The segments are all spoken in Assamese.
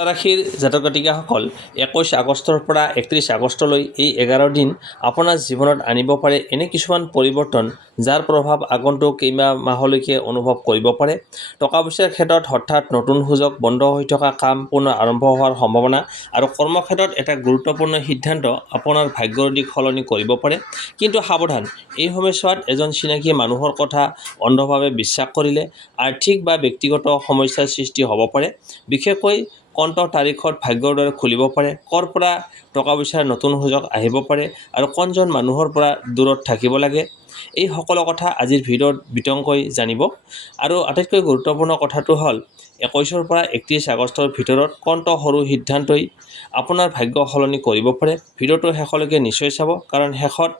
তুলা ৰাশিৰ জাতক জাতিকাসকল 21 আগষ্টৰ পৰা 31 আগষ্টলৈ এই 11 দিন আপোনাৰ জীৱনত আনিব পাৰে এনে কিছুমান পৰিৱৰ্তন যাৰ প্ৰভাৱ আগন্তুক কেইমাহ মাহলৈকে অনুভৱ কৰিব পাৰে। টকা পইচাৰ ক্ষেত্ৰত হঠাৎ নতুন সুযোগ, বন্ধ হৈ থকা কাম পুনৰ আৰম্ভ হোৱাৰ সম্ভাৱনা আৰু কৰ্মক্ষেত্ৰত এটা গুৰুত্বপূৰ্ণ সিদ্ধান্ত আপোনাৰ ভাগ্যৰ দিশ সলনি কৰিব পাৰে। কিন্তু সাৱধান, এই সময়ছোৱাত এজন চিনাকি মানুহৰ কথা অন্ধভাৱে বিশ্বাস কৰিলে আৰ্থিক বা ব্যক্তিগত সমস্যাৰ সৃষ্টি হ'ব পাৰে। বিশেষকৈ কণ্ঠ তাৰিখত ভাগ্যৰ দ্বাৰ খুলিব পাৰে, কৰ পৰা টকা পইচাৰ নতুন সুযোগ আহিব পাৰে আৰু কোনজন মানুহৰ পৰা দূৰত থাকিব লাগে। এই সকলো কথা আজিৰ ভিডিঅ'ত বিতংকৈ জানিব। আৰু আটাইতকৈ গুৰুত্বপূৰ্ণ কথাটো হ'ল 21 পৰা 31 আগষ্টৰ ভিতৰত কোনটো সৰু সিদ্ধান্তই আপোনাৰ ভাগ্য সলনি কৰিব পাৰে। ভিডিঅ'টো শেষলৈকে নিশ্চয় চাব, কাৰণ শেষত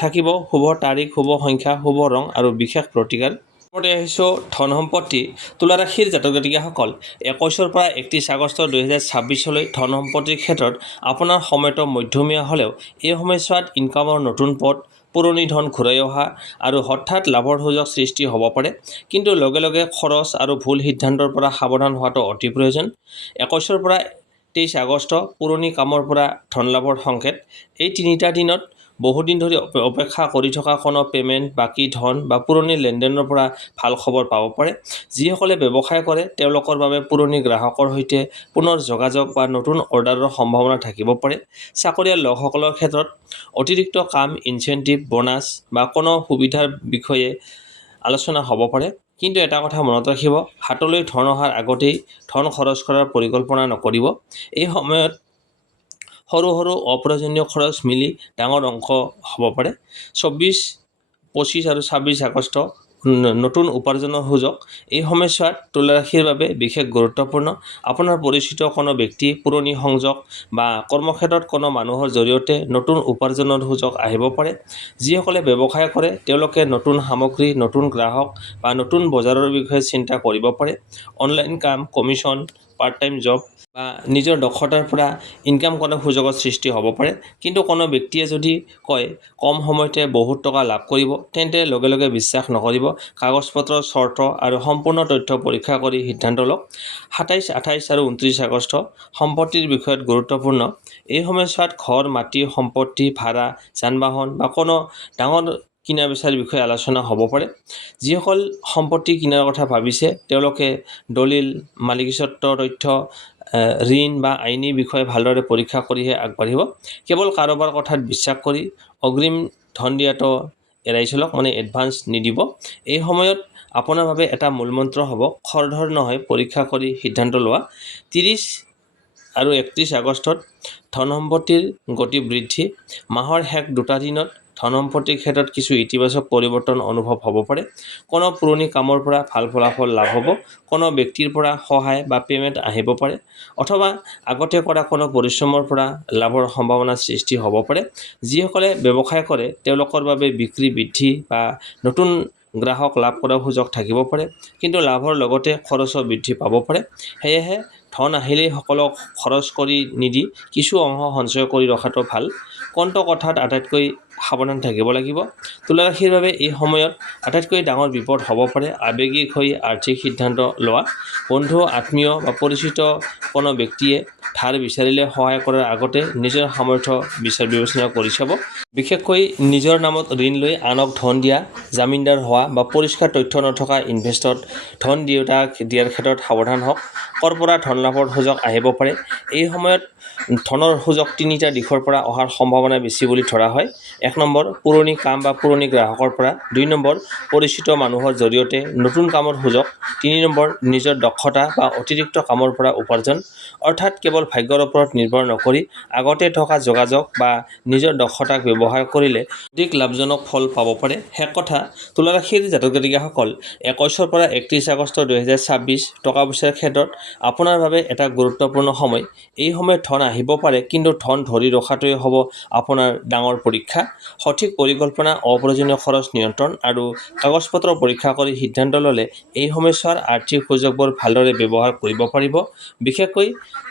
থাকিব শুভ তাৰিখ, শুভ সংখ্যা, শুভ ৰং আৰু বিশেষ প্ৰতিকাৰ। আহিছোঁ ধন সম্পত্তি। তুলা ৰাশিৰ জাতক জাতিকাসকল 21 পৰা 31 আগষ্ট 2026 ধন সম্পত্তিৰ ক্ষেত্ৰত আপোনাৰ সময়টো মধ্যমীয়া হ'লেও এই সময়ছোৱাত ইনকামৰ নতুন পথ, পুৰণি ধন ঘূৰাই অহা আৰু হঠাৎ লাভৰ সুযোগ সৃষ্টি হ'ব পাৰে। কিন্তু লগে লগে খৰচ আৰু ভুল সিদ্ধান্তৰ পৰা সাৱধান হোৱাটো অতি প্ৰয়োজন। 21 পৰা 23 আগষ্ট পুৰণি কামৰ পৰা ধন লাভৰ সংকেত। এই তিনিটা দিনত বহুদিন ধৰি অপেক্ষা কৰি থকা কোনো পে'মেণ্ট, বাকী ধন বা পুৰণি লেনদেনৰ পৰা ভাল খবৰ পাব পাৰে। যিসকলে ব্যৱসায় কৰে তেওঁলোকৰ বাবে পুৰণি গ্ৰাহকৰ সৈতে পুনৰ যোগাযোগ বা নতুন অৰ্ডাৰৰ সম্ভাৱনা থাকিব পাৰে। চাকৰিয়াল লোকসকলৰ ক্ষেত্ৰত অতিৰিক্ত কাম, ইনচেণ্টিভ, বোনাছ বা কোনো সুবিধাৰ বিষয়ে আলোচনা হ'ব পাৰে। কিন্তু এটা কথা মনত ৰাখিব, হাতলৈ ধন অহাৰ আগতেই ধন খৰচ কৰাৰ পৰিকল্পনা নকৰিব। এই সময়ত সৰু সৰু অপ্ৰয়োজনীয় খৰচ মিলি ডাঙৰ অংক হ'ব পাৰে। 24, 25 আৰু 26 আগষ্ট নতুন উপাৰ্জনৰ সুযোগ। এই সময়ছোৱাত তুলা ৰাশিৰ বাবে বিশেষ গুৰুত্বপূৰ্ণ। আপোনাৰ পৰিচিত কোনো ব্যক্তি, পুৰণি সংযোগ বা কৰ্মক্ষেত্ৰত কোনো মানুহৰ জৰিয়তে নতুন উপাৰ্জনৰ সুযোগ আহিব পাৰে। যিসকলে ব্যৱসায় কৰে তেওঁলোকে নতুন সামগ্ৰী, নতুন গ্ৰাহক বা নতুন বজাৰৰ বিষয়ে চিন্তা কৰিব পাৰে। অনলাইন কাম, কমিশ্যন, পাৰ্ট টাইম জব বা নিজৰ দক্ষতাৰ পৰা ইনকাম কৰাৰ সুযোগৰ সৃষ্টি হ'ব পাৰে। কিন্তু কোনো ব্যক্তিয়ে যদি কয় কম সময়তে বহুত টকা লাভ কৰিব, তেন্তে লগে লগে বিশ্বাস নকৰিব। কাগজ-পত্ৰৰ চৰ্ত আৰু সম্পূৰ্ণ তথ্য পৰীক্ষা কৰি সিদ্ধান্ত লওক। 27, 28 আৰু 29 আগষ্ট সম্পত্তিৰ বিষয়ত গুৰুত্বপূৰ্ণ। এই সময়ছোৱাত ঘৰ, মাটি, সম্পত্তি, ভাড়া, যান-বাহন বা কোনো ডাঙৰ কিনা বেচাৰ বিষয়ে আলোচনা হ'ব পাৰে। যিসকল সম্পত্তি কিনাৰ কথা ভাবিছে তেওঁলোকে দলিল, মালিকীস্বত্ব তথ্য, ঋণ বা আইনী বিষয়ে ভালদৰে পৰীক্ষা কৰিহে আগবাঢ়িব। কেৱল কাৰোবাৰ কথাত বিশ্বাস কৰি অগ্ৰিম ধন দিয়াটো এৰাই চলক, এডভান্স নিদিব। এই সময়ত আপোনাৰ বাবে এটা মূলমন্ত্ৰ হ'ব, খৰধৰ নহয়, পৰীক্ষা কৰি সিদ্ধান্ত লোৱা। 30 আৰু 31 আগষ্টত ধন সম্পত্তিৰ গতি বৃদ্ধি। মাহৰ শেষ দুটা দিনত ধন সম্পত্তিৰ ক্ষেত্ৰত কিছু ইতিবাচক পৰিৱৰ্তন অনুভৱ হ'ব পাৰে। কোনো পুৰণি কামৰ পৰা ভাল ফলাফল লাভ হ'ব। কোনো ব্যক্তিৰ পৰা সহায় বা পে'মেণ্ট আহিব পাৰে, অথবা আগতে কৰা কোনো পৰিশ্ৰমৰ পৰা লাভৰ সম্ভাৱনা সৃষ্টি হ'ব পাৰে। যিসকলে ব্যৱসায় কৰে তেওঁলোকৰ বাবে বিক্ৰী বৃদ্ধি বা নতুন গ্ৰাহক লাভ কৰাৰ সুযোগ থাকিব পাৰে। কিন্তু লাভৰ লগতে খৰচো বৃদ্ধি পাব পাৰে। সেয়েহে ধন আহিলেই সকলোক খৰচ কৰি নিদি কিছু অংশ সঞ্চয় কৰি ৰখাটো ভাল। কোনটো কথাত আটাইতকৈ সাৱধান থাকিব লাগিব? তুলা ৰাশিৰ বাবে এই সময়ত আটাইতকৈ ডাঙৰ বিপদ হ'ব পাৰে আৱেগিক হৈ আৰ্থিক সিদ্ধান্ত লোৱা। বন্ধু, আত্মীয় বা পৰিচিত কোনো ব্যক্তিয়ে ধাৰ বিচাৰিলে সহায় কৰাৰ আগতে নিজৰ সামৰ্থ্য বিবেচনা কৰি চাব। বিশেষকৈ নিজৰ নামত ঋণ লৈ আনক ধন দিয়া, জামিনদাৰ হোৱা বা পৰিষ্কাৰ তথ্য নথকা ইনভেষ্টত ধন দিয়াৰ ক্ষেত্ৰত সাৱধান হওক। কৰ পৰা ধন লাভৰ সুযোগ আহিব পাৰে? এই সময়ত ধনৰ সুযোগ তিনিটা দিশৰ পৰা অহাৰ সম্ভাৱনা বেছি বুলি ধৰা হয়। 1 নম্বৰ, পুৰণি কাম বা পুৰণি গ্ৰাহকৰ পৰা। 2 নম্বৰ, পৰিচিত মানুহৰ জৰিয়তে নতুন কামৰ সুযোগ। 3 নম্বৰ, নিজৰ দক্ষতা বা অতিৰিক্ত কামৰ পৰা উপাৰ্জন। অৰ্থাৎ কেৱল ভাগ্যৰ ওপৰত নিৰ্ভৰ নকৰি আগতে থকা যোগাযোগ বা নিজৰ দক্ষতাক ব্যৱহাৰ কৰিলে অধিক লাভজনক ফল পাব পাৰে। শেষ কথা, তুলা ৰাশিৰ জাতক জাতিকাসকল 21 পৰা 31 আগষ্ট 2026 টকা পইচাৰ ক্ষেত্ৰত আপোনাৰ বাবে এটা গুৰুত্বপূৰ্ণ সময়। এই সময়ত ধন আহিব পাৰে, কিন্তু ধন ধৰি ৰখাটোৱে হ'ব আপোনাৰ ডাঙৰ পৰীক্ষা। সঠিক পৰিকল্পনা, অপ্ৰয়োজনীয় খৰচ নিয়ন্ত্ৰণ আৰু কাগজ-পত্ৰ পৰীক্ষা কৰি সিদ্ধান্ত ল'লে এই সময়ছোৱাৰ আৰ্থিক সুযোগবোৰ ভালদৰে ব্যৱহাৰ কৰিব পাৰিব। বিশেষকৈ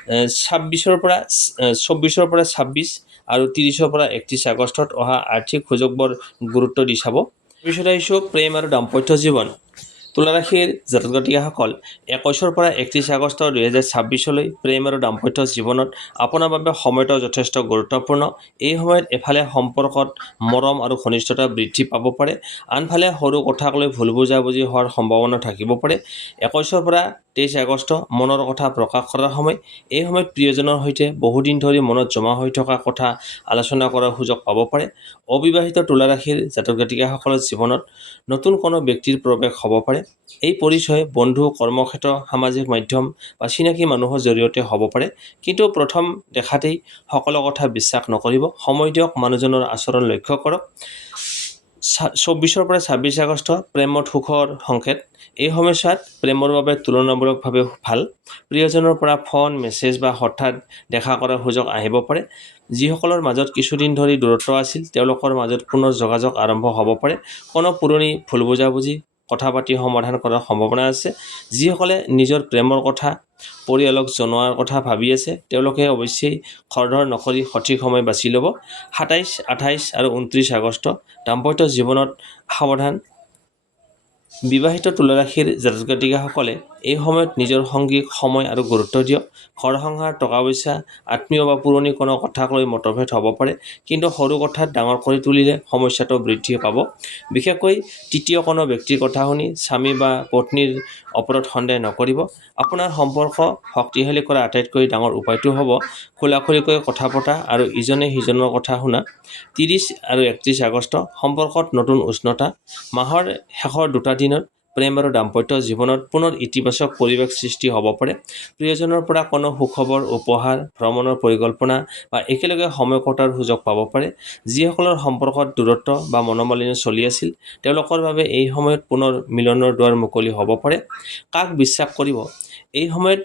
24 পৰা 26 আৰু 30 পৰা 31 আগষ্টত অহা আৰ্থিক সুযোগবোৰ গুৰুত্ব দি চাব। পিছত আহিছোঁ প্ৰেম আৰু দাম্পত্য জীৱন। তুলা ৰাশিৰ জাতক জাতিকাসকল 21 পৰা 31 আগষ্ট 2026 প্ৰেম আৰু দাম্পত্য জীৱনত আপোনাৰ বাবে সময়টো যথেষ্ট গুৰুত্বপূৰ্ণ। এই সময়ত এফালে সম্পৰ্কত মৰম আৰু ঘনিষ্ঠতা বৃদ্ধি পাব পাৰে, আনফালে সৰু কথাক লৈ ভুল বুজাবুজি হোৱাৰ সম্ভাৱনা থাকিব পাৰে। 21 পৰা 23 আগষ্ট মনৰ কথা প্ৰকাশ কৰাৰ সময়। এই সময়ত প্ৰিয়জনৰ সৈতে বহুদিন ধৰি মনত জমা হৈ থকা কথা আলোচনা কৰাৰ সুযোগ পাব পাৰে। অবিবাহিত তুলা ৰাশিৰ জাতক জাতিকাসকলৰ জীৱনত নতুন কোনো ব্যক্তিৰ প্ৰৱেশ হ'ব পাৰে। এই পৰিচয় বন্ধু, কৰ্মক্ষেত্ৰ, সামাজিক মাধ্যম বা চিনাকি মানুহৰ জৰিয়তে হ'ব পাৰে, কিন্তু প্ৰথম দেখাতেই সকলো কথা বিশ্বাস নকৰিব। সময় দিয়ক, মানুহজনৰ আচৰণ লক্ষ্য কৰক। 24 পৰা 26 আগষ্ট প্ৰেমত সুখৰ সংকেত। এই সময়ছোৱাত প্ৰেমৰ বাবে তুলনামূলকভাৱে ভাল। প্ৰিয়জনৰ পৰা ফোন, মেছেজ বা হঠাৎ দেখা কৰাৰ সুযোগ আহিব পাৰে। যিসকলৰ মাজত কিছুদিন ধৰি দূৰত্ব আছিল, তেওঁলোকৰ মাজত পুনৰ যোগাযোগ আৰম্ভ হ'ব পাৰে। কোনো পুৰণি ভুল বুজাবুজি কথা পাতি সমাধান কৰাৰ সম্ভাৱনা আছে। যিসকলে নিজৰ প্ৰেমৰ কথা পৰিয়ালক জনোৱাৰ কথা ভাবি আছে, তেওঁলোকে অৱশ্যেই খৰধৰ নকৰি সঠিক সময় বাছি ল'ব। 27, 28 আৰু 29 আগষ্ট দাম্পত্য জীৱনত সাৱধান। বিবাহিত তুলা ৰাশিৰ জাতক জাতিকাসকলে এই সময়ত নিজৰ সংগীক সময় আৰু গুৰুত্ব দিয়ক। ঘৰ সংসাৰ, টকা পইচা, আত্মীয় বা পুৰণি কোনো কথাক লৈ মতভেদ হ'ব পাৰে, কিন্তু সৰু কথাত ডাঙৰ কৰি তুলিলে সমস্যাটো বৃদ্ধি পাব। বিশেষকৈ তৃতীয় কোনো ব্যক্তিৰ কথা শুনি স্বামী বা পত্নীৰ ওপৰত সন্দেহ নকৰিব। আপোনাৰ সম্পৰ্ক শক্তিশালী কৰা আটাইতকৈ ডাঙৰ উপায়টো হ'ব খোলাখুলিকৈ কথা পতা আৰু ইজনে সিজনৰ কথা শুনা। 30 আৰু 31 আগষ্ট সম্পৰ্কত নতুন উষ্ণতা। মাহৰ শেষৰ দুটা দিনত প্ৰেম আৰু দাম্পত্য জীৱনত পুনৰ ইতিবাচক পৰিৱেশ সৃষ্টি হ'ব পাৰে। প্ৰিয়জনৰ পৰা কোনো সুখবৰ, উপহাৰ, ভ্ৰমণৰ পৰিকল্পনা বা একেলগে সময় কটাৰ সুযোগ পাব পাৰে। যিসকলৰ সম্পৰ্কত দূৰত্ব বা মনোমালিন্য চলি আছিল, তেওঁলোকৰ বাবে এই সময়ত পুনৰ মিলনৰ দুৱাৰ মুকলি হ'ব পাৰে। কাক বিশ্বাস কৰিব? এই সময়ত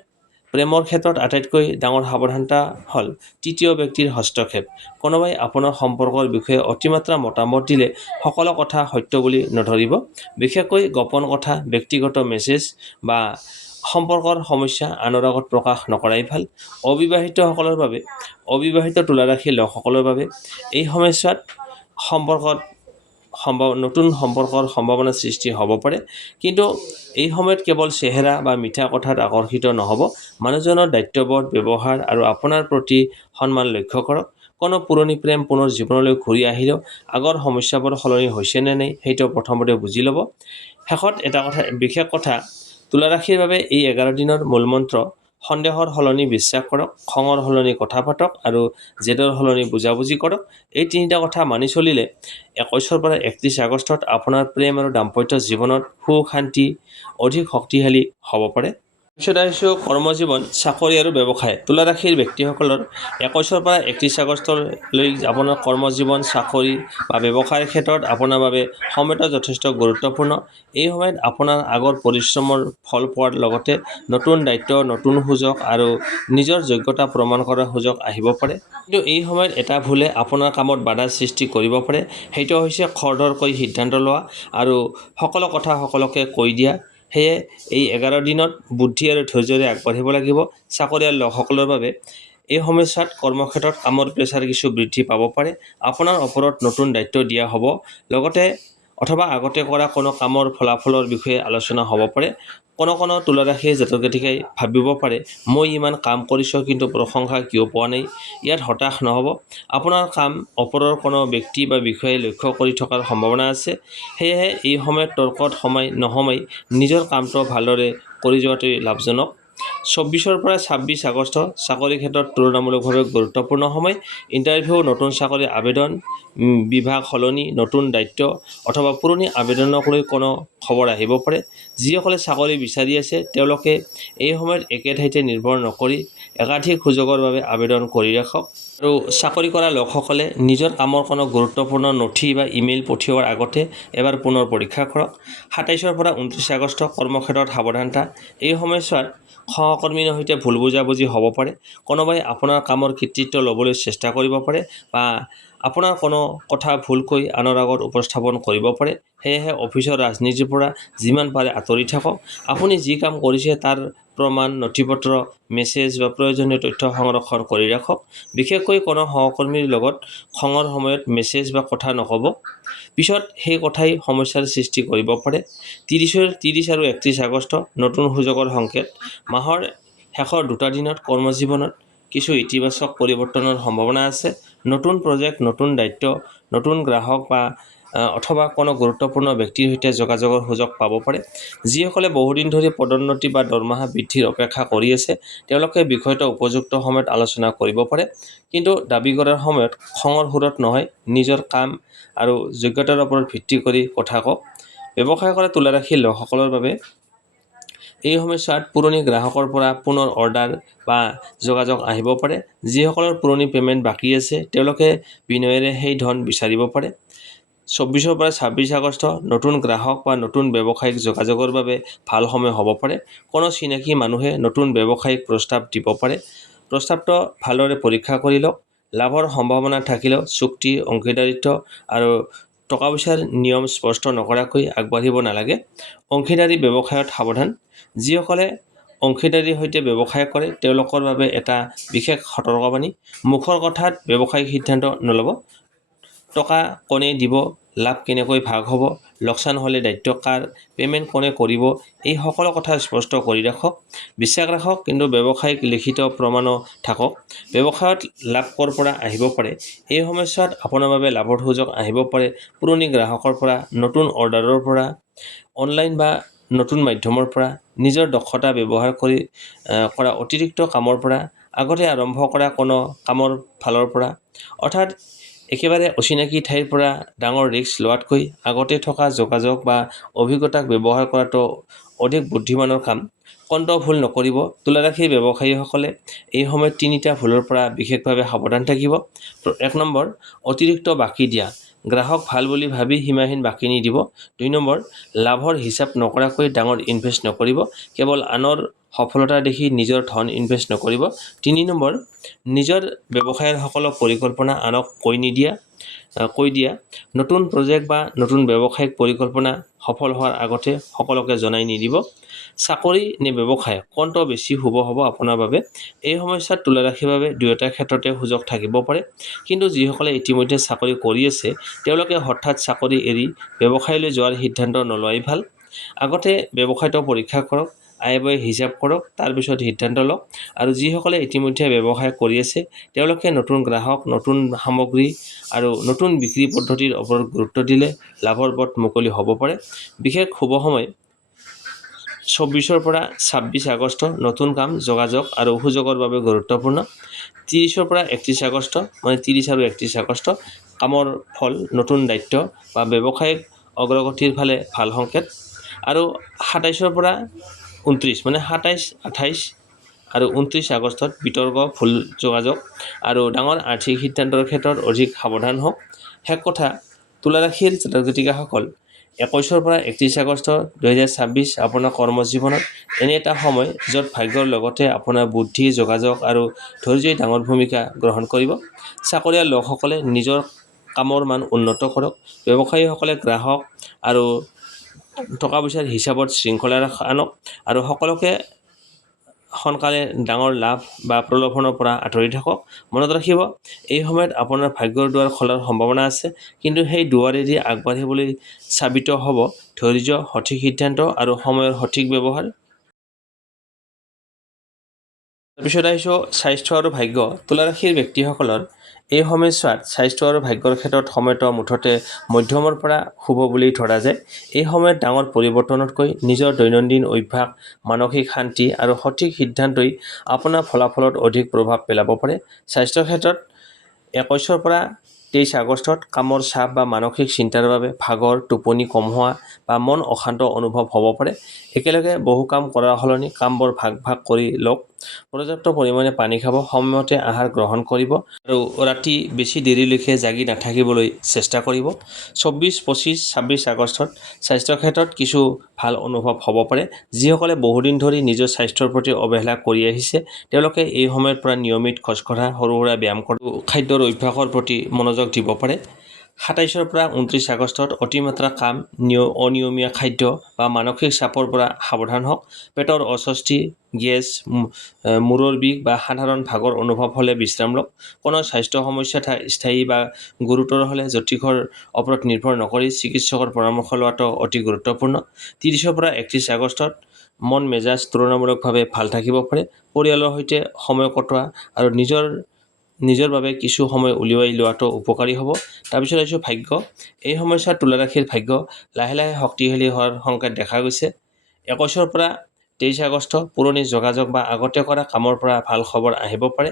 প্ৰেমৰ ক্ষেত্ৰত আটাইতকৈ ডাঙৰ সাৱধানতা হ'ল তৃতীয় ব্যক্তিৰ হস্তক্ষেপ। কোনোবাই আপোনাৰ সম্পৰ্কৰ বিষয়ে অতিমাত্ৰা মতামত দিলে সকলো কথা সত্য বুলি নধৰিব। বিশেষকৈ গোপন কথা, ব্যক্তিগত মেছেজ বা সম্পৰ্কৰ সমস্যা আনৰ আগত প্ৰকাশ নকৰাই ভাল। অবিবাহিত তুলা ৰাশিৰ লোকসকলৰ বাবে এই সময়ছোৱাত নতুন সম্পৰ্কৰ সম্ভাৱনা সৃষ্টি হ'ব পাৰে, কিন্তু এই সময়ত কেৱল চেহেৰা বা মিঠা কথাত আকৰ্ষিত নহ'ব। মানুহজনৰ দায়িত্ববোধ, ব্যৱহাৰ আৰু আপোনাৰ প্ৰতি সন্মান লক্ষ্য কৰক। কোনো পুৰণি প্ৰেম পুনৰ জীৱনলৈ ঘূৰি আহিলেও আগৰ সমস্যাবোৰ সলনি হৈছে নে নাই সেইটো প্ৰথমতে বুজি ল'ব। শেষত এটা বিশেষ কথা, তুলা ৰাশিৰ বাবে এই 11 দিনৰ মূলমন্ত্ৰ: সন্দেহৰ সলনি বিশ্বাস কৰক, খঙৰ সলনি কথা পাতক আৰু জেদৰ সলনি বুজাবুজি কৰক। এই তিনিটা কথা মানি চলিলে 21 পৰা 31 আগষ্টত আপোনাৰ প্ৰেম আৰু দাম্পত্য জীৱনত সুখ শান্তি অধিক শক্তিশালী হ'ব পাৰে। কৰ্মজীৱন, চাকৰি আৰু ব্যৱসায়। তুলা ৰাশিৰ ব্যক্তিসকলৰ 21 পৰা 31 আগষ্টলৈ আপোনাৰ কৰ্মজীৱন, চাকৰি বা ব্যৱসায়ৰ ক্ষেত্ৰত আপোনাৰ বাবে সময়টো যথেষ্ট গুৰুত্বপূৰ্ণ। এই সময়ত আপোনাৰ আগৰ পৰিশ্ৰমৰ ফল পোৱাৰ লগতে নতুন দায়িত্ব, নতুন সুযোগ আৰু নিজৰ যোগ্যতা প্ৰমাণ কৰাৰ সুযোগ আহিব পাৰে। কিন্তু এই সময়ত এটা ভুলে আপোনাৰ কামত বাধাৰ সৃষ্টি কৰিব পাৰে। সেইটো হৈছে খৰধৰকৈ সিদ্ধান্ত লোৱা আৰু সকলো কথা সকলোকে কৈ দিয়া। সেয়ে এই 11 দিনত বুদ্ধি আৰু ধৈৰ্যৰে আগবাঢ়িব লাগিব। চাকৰিয়াল লোকসকলৰ বাবে এই সময়ছোৱাত কৰ্মক্ষেত্ৰত কামৰ প্ৰেছাৰ কিছু বৃদ্ধি পাব পাৰে। আপোনাৰ ওপৰত নতুন দায়িত্ব দিয়া হ'ব, অথবা আগতে কৰা কোনো কামৰ ফলাফলৰ বিষয়ে আলোচনা হ'ব পাৰে। কোনো তুলা ৰাশিৰ জাতক জাতিকাই ভাবিব পাৰে, মই ইমান কাম কৰিছোঁ কিন্তু প্ৰশংসা কিয় পোৱা নাই। ইয়াত হতাশ নহ'ব। আপোনাৰ কাম ওপৰৰ কোনো ব্যক্তি বা বিষয়ে লক্ষ্য কৰি থকাৰ সম্ভাৱনা আছে। সেয়েহে এই সময়ত তৰ্কত নোসোমাই নিজৰ কামটো ভালদৰে কৰি যোৱাটোৱে লাভজনক। 24 পৰা 26 আগষ্ট চাকৰি ক্ষেত্ৰত তুলনামূলকভাৱে গুৰুত্বপূৰ্ণ সময়। ইণ্টাৰভিউ, নতুন চাকৰিৰ আবেদন, বিভাগ সলনি, নতুন দায়িত্ব অথবা পুৰণি আবেদনক লৈ কোনো খবৰ আহিব পাৰে। যিসকলে চাকৰি বিচাৰি আছে, তেওঁলোকে এই সময়ত একে ঠাইতে নিৰ্ভৰ নকৰি একাধিক সুযোগৰ বাবে আবেদন কৰি ৰাখক। আৰু চাকৰি কৰা লোকসকলে নিজৰ কামৰ কোনো গুৰুত্বপূৰ্ণ নথি বা ইমেইল পঠিওৱাৰ আগতে এবাৰ পুনৰ পৰীক্ষা কৰক। 27 পৰা 29 আগষ্ট কৰ্মক্ষেত্ৰত সাৱধানতা। এই সময়ছোৱাত সহকৰ্মীৰ সৈতে ভুল বুজাবুজি হ'ব পাৰে। কোনোবাই আপোনাৰ কামৰ কৃতিত্ব ল'বলৈ চেষ্টা কৰিব পাৰে বা আপোনাৰ কোনো কথা ভুলকৈ আনৰ আগত উপস্থাপন কৰিব পাৰে। সেয়েহে অফিচৰ ৰাজনীতিৰ পৰা যিমান পাৰে আঁতৰি থাকক। আপুনি যি কাম কৰিছে তাৰ প্ৰমাণ, নথিপত্ৰ, মেছেজ বা প্ৰয়োজনীয় তথ্য সংৰক্ষণ কৰি ৰাখক। বিশেষকৈ কোনো সহকৰ্মীৰ লগত খঙৰ সময়ত মেছেজ বা কথা নক'ব। পিছত সেই কথাই সমস্যাৰ সৃষ্টি কৰিব পাৰে। 30 আৰু 31 আগষ্ট নতুন সুযোগৰ সংকেত। মাহৰ শেষৰ 2টা দিনত কৰ্মজীৱনত কিছু ইতিবাচক পৰিৱৰ্তনৰ সম্ভাৱনা আছে। নতুন প্ৰজেক্ট, নতুন দায়িত্ব, নতুন গ্ৰাহক অথবা কোনো গুৰুত্বপূৰ্ণ ব্যক্তিৰ সৈতে যোগাযোগৰ সুযোগ পাব পাৰে। যিসকলে বহুদিন ধৰি পদোন্নতি বা দৰমহা বৃদ্ধিৰ অপেক্ষা কৰি আছে, তেওঁলোকে বিষয়টো উপযুক্ত সময়ত আলোচনা কৰিব পাৰে। কিন্তু দাবী কৰাৰ সময়ত খঙৰ সুৰত নহয়, নিজৰ কাম আৰু যোগ্যতাৰ ওপৰত ভিত্তি কৰি কথা কওক। ব্যৱসায় কৰা তুলা ৰাশিৰ লোকসকলৰ বাবে এই সময়ছোৱাত পুৰণি গ্ৰাহকৰ পৰা পুনৰ অৰ্ডাৰ বা যোগাযোগ আহিব পাৰে। যিসকলৰ পুৰণি পে'মেণ্ট বাকী আছে, তেওঁলোকে বিনয়েৰে সেই ধন বিচাৰিব পাৰে। 24 পৰা 26 আগষ্ট নতুন গ্ৰাহক বা নতুন ব্যৱসায়িক যোগাযোগৰ বাবে ভাল সময় হ'ব পাৰে। কোনো চিনাকি মানুহে নতুন ব্যৱসায়িক প্ৰস্তাৱ দিব পাৰে। প্ৰস্তাৱটো ভালদৰে পৰীক্ষা কৰি লওক। লাভৰ সম্ভাৱনা থাকিলেও চুক্তি, অংশীদাৰিত্ব আৰু টকা পইচাৰ নিয়ম স্পষ্ট নকৰাকৈ আগবাঢ়িব নালাগে। অংশীদাৰী ব্যৱসায়ত সাৱধান। যিসকলে অংশীদাৰীৰ সৈতে ব্যৱসায় কৰে, তেওঁলোকৰ বাবে এটা বিশেষ সতৰ্কবাণী। মুখৰ কথাত ব্যৱসায়িক সিদ্ধান্ত নল'ব। টকা কোনে দিব, লাভ কেনেকৈ ভাগ হ'ব, লোকচান হ'লে দায়িত্ব কাৰ, পে'মেণ্ট কোনে কৰিব, এই সকলো কথা স্পষ্ট কৰি ৰাখক। বিশ্বাস ৰাখক, কিন্তু ব্যৱসায়িক লিখিত প্ৰমাণো থাকক। ব্যৱসায়ত লাভ ক'ৰ পৰা আহিব পাৰে। এই সময়ছোৱাত আপোনাৰ বাবে লাভৰ সুযোগ আহিব পাৰে পুৰণি গ্ৰাহকৰ পৰা, নতুন অৰ্ডাৰৰ পৰা, অনলাইন বা নতুন মাধ্যমৰ পৰা, নিজৰ দক্ষতা ব্যৱহাৰ কৰি কৰা অতিৰিক্ত কামৰ পৰা, আগতে আৰম্ভ কৰা কোনো কামৰ ফালৰ পৰা। অৰ্থাৎ একেবাৰে অচিনাকি ঠাইৰ পৰা ডাঙৰ ৰিস্ক লোৱাতকৈ আগতে থকা যোগাযোগ বা অভিজ্ঞতাক ব্যৱহাৰ কৰাটো অধিক বুদ্ধিমানৰ কাম। কোনটো ভুল নকৰিব। তুলা ৰাশিৰ ব্যৱসায়ীসকলে এই সময়ত 3টা ভুলৰ পৰা বিশেষভাৱে সাৱধান থাকিব। 1 নম্বৰ, অতিৰিক্ত বাকী দিয়া। গ্ৰাহক ভাল বুলি ভাবি সীমাহীন বাকী নিদিব। 2 নম্বৰ, লাভৰ হিচাপ নকৰাকৈ ডাঙৰ ইনভেষ্ট নকৰিব। কেৱল আনৰ সফলতা দেখি নিজৰ ধন ইনভেষ্ট নকৰিব। 3 নম্বৰ, নিজৰ ব্যৱসায়ৰ সকলো পৰিকল্পনা আনক কৈ দিয়া। নতুন প্ৰজেক্ট বা নতুন ব্যৱসায়িক পৰিকল্পনা সফল হোৱাৰ আগতে সকলোকে জনাই নিদিব। চাকৰি নে ব্যৱসায়, কোনটো বেছি শুভ হ'ব আপোনাৰ বাবে। এই সময়ছোৱাত তুলা ৰাশিৰ বাবে দুয়োটা ক্ষেত্ৰতে সুযোগ থাকিব পাৰে। কিন্তু যিসকলে ইতিমধ্যে চাকৰি কৰি আছে, তেওঁলোকে হঠাৎ চাকৰি এৰি ব্যৱসায়লৈ যোৱাৰ সিদ্ধান্ত নোলোৱাই ভাল। আগতে ব্যৱসায়টো পৰীক্ষা কৰক, আয়-ব্যয় হিচাপ কৰক, তাৰ পিছত সিদ্ধান্ত লওক। আৰু যিসকলে ইতিমধ্যে ব্যৱসায় কৰি আছে, তেওঁলোকে নতুন গ্ৰাহক, নতুন সামগ্ৰী আৰু নতুন বিক্ৰী পদ্ধতিৰ ওপৰত গুৰুত্ব দিলে লাভৰ পথ মুকলি হ'ব পাৰে। বিশেষ শুভ সময় 24 পৰা 26 আগষ্ট নতুন কাম, যোগাযোগ আৰু সুযোগৰ বাবে গুৰুত্বপূৰ্ণ। 30 পৰা 31 আগষ্ট 30 আৰু 31 আগষ্ট কামৰ ফল, নতুন দায়িত্ব বা ব্যৱসায়িক অগ্ৰগতিৰ ফালে ভাল সংকেত। আৰু 27 পৰা 29 27, 28 আৰু 29 আগষ্টত বিতৰ্ক, ভুল যোগাযোগ আৰু ডাঙৰ আৰ্থিক সিদ্ধান্তৰ ক্ষেত্ৰত অধিক সাৱধান হওক। শেষ কথা, তুলা ৰাশিৰ জাতক জাতিকাসকল, 21 পৰা 31 আগষ্ট 2026 আপোনাৰ কৰ্মজীৱনত এনে এটা সময় য'ত ভাগ্যৰ লগতে আপোনাৰ বুদ্ধি, যোগাযোগ আৰু ধৈৰ্যই ডাঙৰ ভূমিকা গ্ৰহণ কৰিব। চাকৰিয়াল লোকসকলে নিজৰ কামৰ মান উন্নত কৰক। ব্যৱসায়ীসকলে গ্ৰাহক আৰু টকা পইচাৰ হিচাপত শৃংখলা আনক আৰু সকলোকে সোনকালে ডাঙৰ লাভ বা প্ৰলোভনৰ পৰা আঁতৰি থাকক। মনত ৰাখিব, এই সময়ত আপোনাৰ ভাগ্যৰ দুৱাৰ খোলাৰ সম্ভাৱনা আছে, কিন্তু সেই দুৱাৰেদি আগবাঢ়িবলৈ চাবিত হ'ব ধৈৰ্য, সঠিক সিদ্ধান্ত আৰু সময়ৰ সঠিক ব্যৱহাৰ। তাৰপিছত আহিছোঁ স্বাস্থ্য আৰু ভাগ্য। তুলা ৰাশিৰ ব্যক্তিসকলৰ এই সময়ছোৱাত স্বাস্থ্য আৰু ভাগ্যৰ ক্ষেত্ৰত সময়টো মুঠতে মধ্যমৰ পৰা শুভ বুলি ধৰা যায়। এই সময়ত ডাঙৰ পৰিৱৰ্তনতকৈ নিজৰ দৈনন্দিন অভ্যাস, মানসিক শান্তি আৰু সঠিক সিদ্ধান্তই আপোনাৰ ফলাফলত অধিক প্ৰভাৱ পেলাব পাৰে। স্বাস্থ্যৰ ক্ষেত্ৰত 21 পৰা 23 আগষ্টত কামৰ চাপ বা মানসিক চিন্তাৰ বাবে ভাগৰ, টোপনি কম হোৱা বা মন অশান্ত অনুভৱ হ'ব পাৰে। একেলগে বহু কাম কৰাৰ সলনি কামবোৰ ভাগ ভাগ কৰি লওক। পৰ্যাপ্ত পৰিমাণে পানী খাব, সময়মতে আহাৰ গ্ৰহণ কৰিব আৰু ৰাতি বেছি দেৰিলৈকে জাগি নাথাকিবলৈ চেষ্টা কৰিব। 24, 25, 26 আগষ্টত স্বাস্থ্যৰ ক্ষেত্ৰত কিছু ভাল অনুভৱ হ'ব পাৰে। যিসকলে বহুদিন ধৰি নিজৰ স্বাস্থ্যৰ প্ৰতি অৱহেলা কৰি আহিছে, তেওঁলোকে এই সময়ৰ পৰা নিয়মিত খোজকঢ়া, সৰু সুৰা ব্যায়াম কৰা, খাদ্যৰ অভ্যাসৰ প্ৰতি মনোযোগ দিব পাৰে। 27 পৰা 29 আগষ্টত অতিমাত্ৰা কাম, অনিয়মীয়া খাদ্য বা মানসিক চাপৰ পৰা সাৱধান হওক। পেটৰ অস্বস্তি, গেছ, মূৰৰ বিষ বা সাধাৰণ ভাগৰ অনুভৱ হ'লে বিশ্ৰাম লওক। কোনো স্বাস্থ্য সমস্যা স্থায়ী বা গুৰুতৰ হ'লে জ্যোতিষৰ ওপৰত নিৰ্ভৰ নকৰি চিকিৎসকৰ পৰামৰ্শ লোৱাটো অতি গুৰুত্বপূৰ্ণ। 30 পৰা 31 আগষ্টত মন মেজাজ তুলনামূলকভাৱে ভাল থাকিব পাৰে। পৰিয়ালৰ সৈতে সময় কটোৱা আৰু নিজৰ বাবে কিছু সময় উলিয়াই লোৱাটো উপকাৰী হ'ব। তাৰপিছত আহিছোঁ ভাগ্য। এই সময়ছোৱাত তুলা ৰাশিৰ ভাগ্য লাহে লাহে শক্তিশালী হোৱাৰ সংকেত দেখা গৈছে। 21 পৰা 23 আগষ্ট পুৰণি যোগাযোগ বা আগতে কৰা কামৰ পৰা ভাল খবৰ আহিব পাৰে।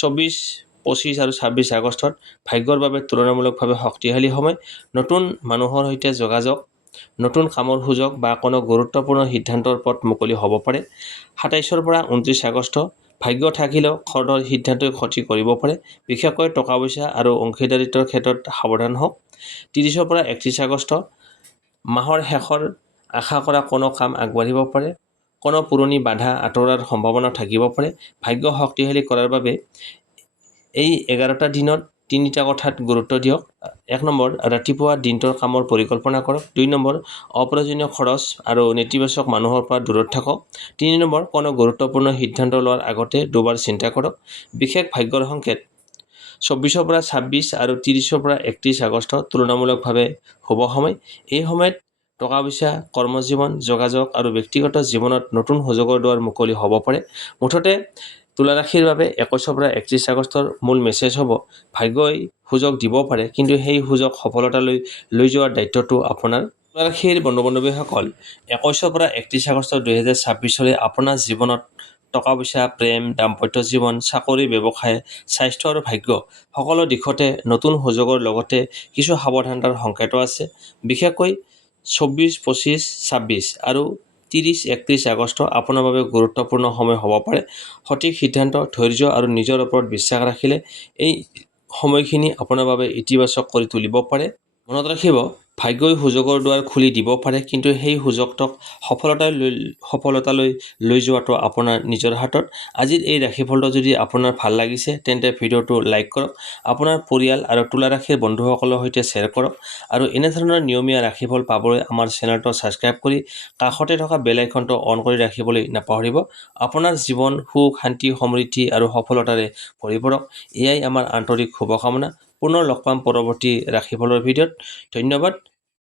24, 25 আৰু 26 আগষ্টত ভাগ্যৰ বাবে তুলনামূলকভাৱে শক্তিশালী সময়। নতুন মানুহৰ সৈতে যোগাযোগ, নতুন কামৰ সুযোগ বা কোনো গুৰুত্বপূৰ্ণ সিদ্ধান্তৰ পথ মুকলি হ'ব পাৰে। 27 পৰা 29 আগষ্ট ভাগ্য থাকিলেও খৰধৰ সিদ্ধান্তই ক্ষতি কৰিব পাৰে। বিশেষকৈ টকা পইচা আৰু অংশীদাৰিত্বৰ ক্ষেত্ৰত সাৱধান হওক। 30 পৰা 31 আগষ্ট মাহৰ শেষৰ আশা কৰা কোনো কাম আগবাঢ়িব পাৰে। কোনো পুৰণি বাধা আঁতৰাৰ সম্ভাৱনা থাকিব পাৰে। ভাগ্য শক্তিশালী কৰাৰ বাবে এই 11টা দিনত 3টা কথাত গুৰুত্ব দিয়ক। 1 নম্বৰ, ৰাতিপুৱা দিনটোৰ কামৰ পৰিকল্পনা কৰক। 2 নম্বৰ, অপ্ৰয়োজনীয় খৰচ আৰু নেতিবাচক মানুহৰ পৰা দূৰত থাকক। 3 নম্বৰ, কোনো গুৰুত্বপূৰ্ণ সিদ্ধান্ত লোৱাৰ আগতে দুবাৰ চিন্তা কৰক। বিশেষ ভাগ্যৰ সংকেত 24 পৰা 26 আৰু 30 পৰা 31 আগষ্ট তুলনামূলকভাৱে শুভ সময়। এই সময়ত টকা পইচা, কৰ্মজীৱন, যোগাযোগ আৰু ব্যক্তিগত জীৱনত নতুন সুযোগৰ দুৱাৰ মুকলি হ'ব পাৰে। মুঠতে তুলা ৰাশিৰ বাবে 21 পৰা 31 আগষ্টৰ মূল মেছেজ হ'ব, ভাগ্যই সুযোগ দিব পাৰে, কিন্তু সেই সুযোগ সফলতালৈ লৈ যোৱাৰ দায়িত্বটো আপোনাৰ। তুলা ৰাশিৰ বন্ধু বান্ধৱীসকল, 21 পৰা 31 আগষ্ট 2026 আপোনাৰ জীৱনত টকা পইচা, প্ৰেম, দাম্পত্য জীৱন, চাকৰি, ব্যৱসায়, স্বাস্থ্য আৰু ভাগ্য সকলো দিশতে নতুন সুযোগৰ লগতে কিছু সাৱধানতাৰ সংকেতো আছে। বিশেষকৈ 24, 25, 26 আৰু 30, 31 আগষ্ট আপোনাৰ বাবে গুৰুত্বপূৰ্ণ সময় হ'ব পাৰে। সঠিক সিদ্ধান্ত, ধৈৰ্য আৰু নিজৰ ওপৰত বিশ্বাস ৰাখিলে এই সময়খিনি আপোনাৰ বাবে ইতিবাচক কৰি তুলিব পাৰে। মনত ৰাখিব, ভাগ্যই সুযোগৰ দুৱাৰ খুলি দিব পাৰে, কিন্তু সেই সুযোগটোক সফলতালৈ লৈ যোৱাটো আপোনাৰ নিজৰ হাতত। আজিৰ এই ৰাশিফলটো যদি আপোনাৰ ভাল লাগিছে তেন্তে ভিডিঅ'টো লাইক কৰক, আপোনাৰ পৰিয়াল আৰু তুলা ৰাশিৰ বন্ধুসকলৰ সৈতে শ্বেয়াৰ কৰক আৰু এনেধৰণৰ নিয়মীয়া ৰাশিফল পাবলৈ আমাৰ চেনেলটো ছাবস্ক্ৰাইব কৰি কাষতে থকা বেল আইকনটো অন কৰি ৰাখিবলৈ নাপাহৰিব। আপোনাৰ জীৱন সুখ, শান্তি, সমৃদ্ধি আৰু সফলতাৰে ভৰি পৰক, এয়াই আমাৰ আন্তৰিক শুভকামনা। পুনৰ লগ পাম পৰৱৰ্তী ৰাশিফলৰ ভিডিঅ'ত। ধন্যবাদ।